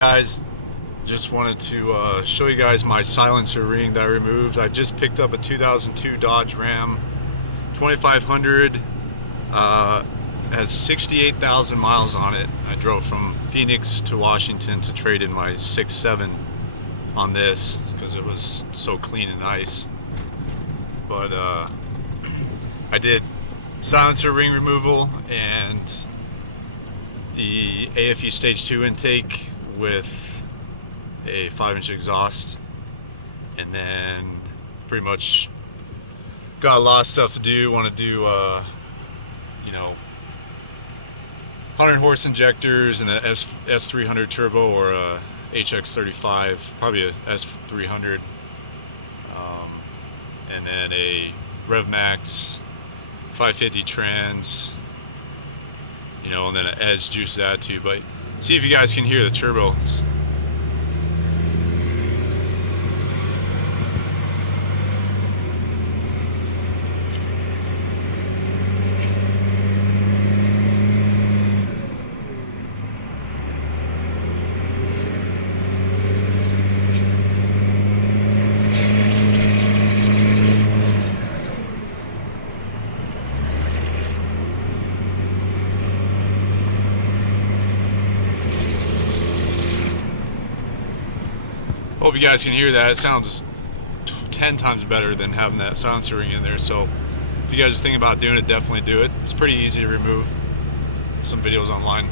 Guys, just wanted to show you guys my silencer ring that I removed. I just picked up a 2002 Dodge Ram 2500. Has 68,000 miles on it. I drove from Phoenix to Washington to trade in my 6.7 on this because it was so clean and nice. But I did silencer ring removal and the AFE stage 2 intake with a 5-inch exhaust, and then pretty much got a lot of stuff to do. Want to do 100 horse injectors and a S300 turbo or a HX35, probably a S300, and then a RevMax 550 trans, and then an edge juice attitude. But see if you guys can hear the turbo. Hope you guys can hear that. It sounds 10 times better than having that silencer ring in there. So if you guys are thinking about doing it, definitely do it. It's pretty easy to remove. Some videos online.